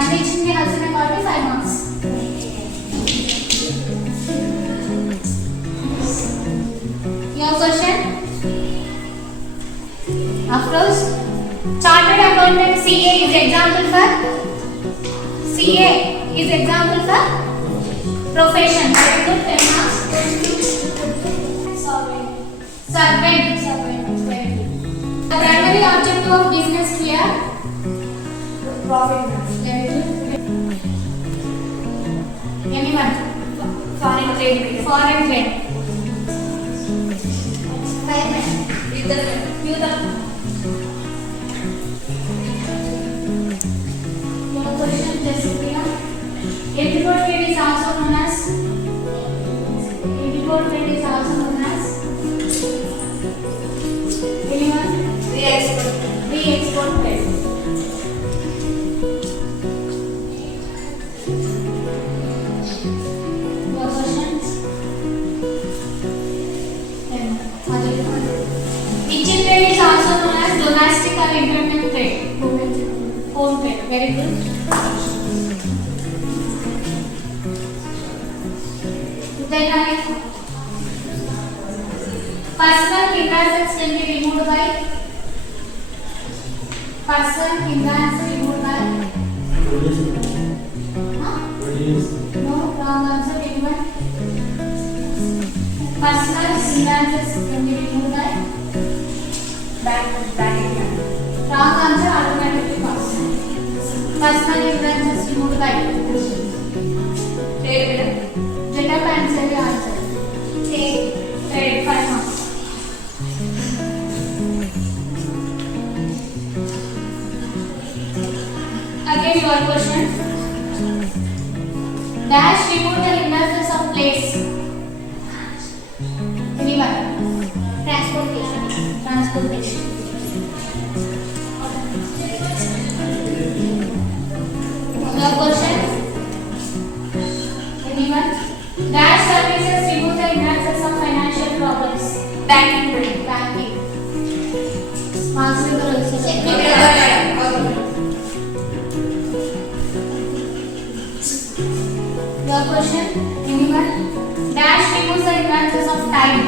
అన్ని ఇచ్చింది కలిసిన కాబట్టి 5 marks. Your question? Of course, chartered accountant CA is example for profession. Very good. 10 marks. Servant. The primary objective of business here. Profit. Very good. Anyone? Foreign trade. Fireman. Youth. Your question, Jessica. Export trade is also known as. Anyone? Re-export trade. Your questions? Kitchen trade is also known as domestic or internal trade. Home trade. Very good. Then personal hindrances can be removed by. No, wrong answer. Anyone? Personal hindrances can be removed by. Wrong answer. Automatically pass. Personal hindrances removed by. Get up and say the answer. Trade. 5 marks. Again your question. Dash remove the hindrances of place. Anyone? Transportation. Your question. Anyone? Dash services remove the hindrances of financial problems. Banking. Marks will also check. Your question, anyone? Dash removes the hindrances of time.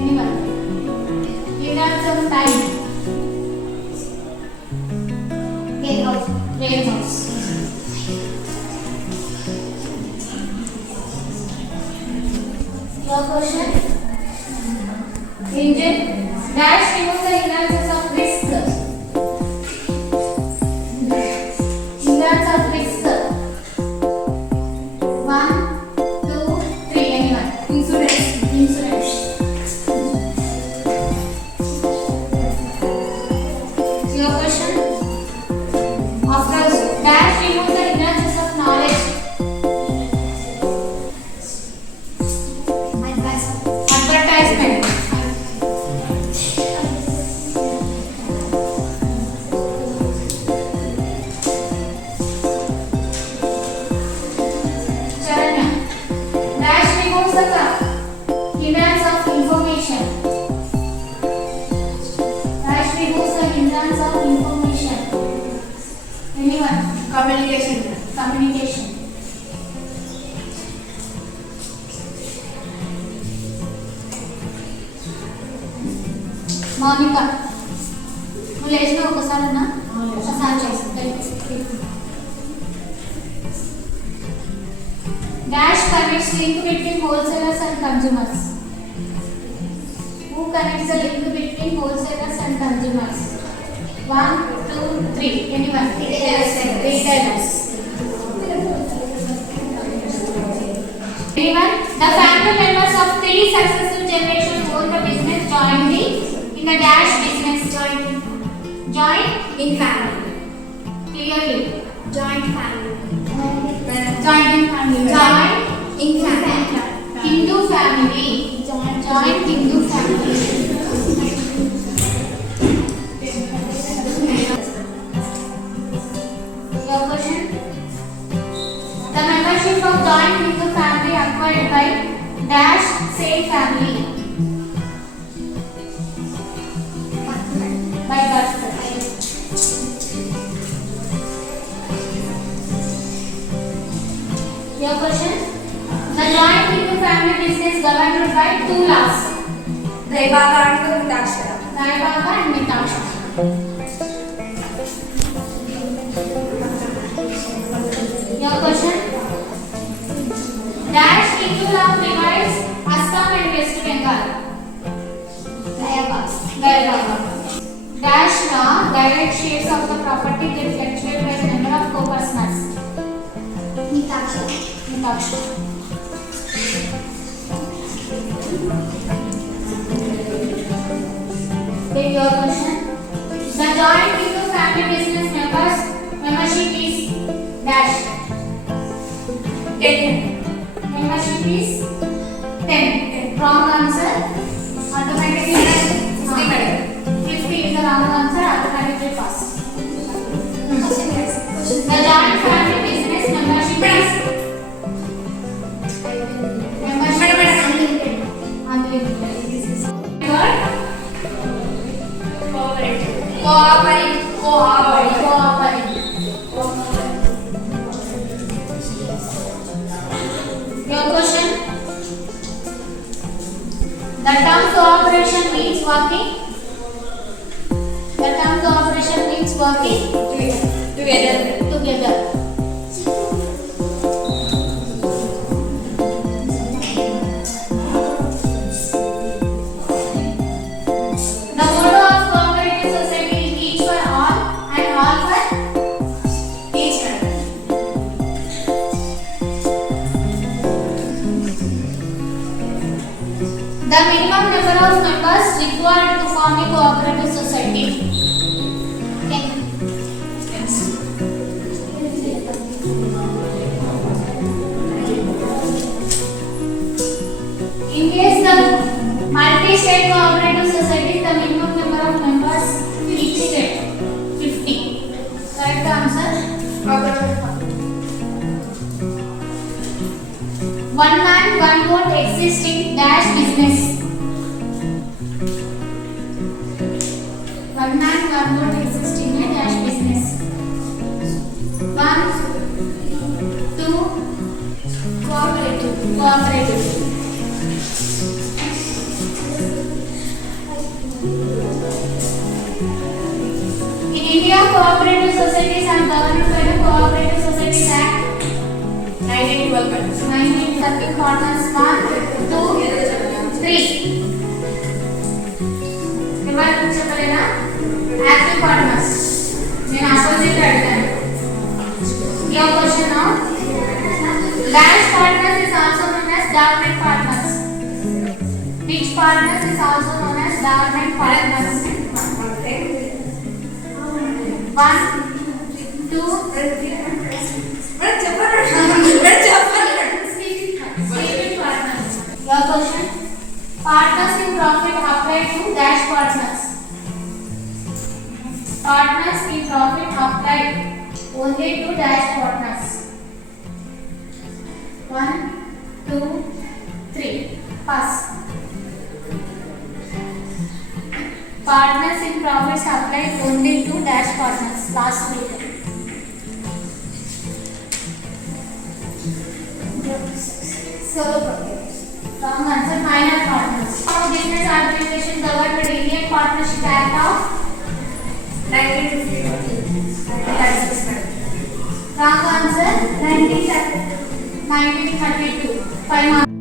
Anyone? Hindrance of time. Warehouse. Your question, engine. Dash removes the hindrances of risk. Communication. Monica, నువ్వు లేచిన ఒకసారి చేసి Dash connects link between wholesalers and consumers. Who connects the link between wholesalers and consumers? 1, 2, 3. Anyone? Retailers. Anyone? The family members of 3 successive generations own the business jointly in the Dash business. Joint in family. Clearly. Joint family. Joint in family. Hindu family. Joint Hindu family. Your question? The membership of joint Hindu family acquired by Dash same family. By birth. business governed by two laws. Daibaga and Mitashara. Daibaga and Mitaksha. Your question? Dash into law divides Assam and West Bengal. Daibaga. Dash law direct shares of the property that fluctuate by the number of co-personals. Mitaksha. Okay, your question. The joint into family business members membership is dash. 10. Membership is 10. Wrong answer. Automatically 50 is the wrong answer. Automatically pass. The joint family business membership is unlimited. Third. Cooperative. Your question. The term cooperation means working. The term cooperation means working Together. The motto of cooperative society is each for all and all for Each one. the minimum number of members required to form a cooperative society. Okay. Yes. In case the multi-state cooperative society, the minimum number of members each state 50. Correct answer. One man, one vote exists in dash business. One man, one vote exists in a dash business. 1, 2, cooperative. In India, cooperative societies are governed by the Cooperative Societies Act 1930 partners 1, 2, 3. Remember చెప్పలేనా? Active partners. నేను opposite అడిగాను. Your question now. Dash partners is also known as dormant partners. Which partners is also known as dormant partners? 1, 2, 3. Your question. Partners in profit applied to dash partners. Partners in profit applied only to dash partners. 1, 2, 3. Pass. Partners in profits applied only to dash partners. Last week. Solo proprietors. Wrong answer. Minor partners. Business Arbitration governed by Indian Partnership Act of 1950. wrong answer. 1932. 5 marks.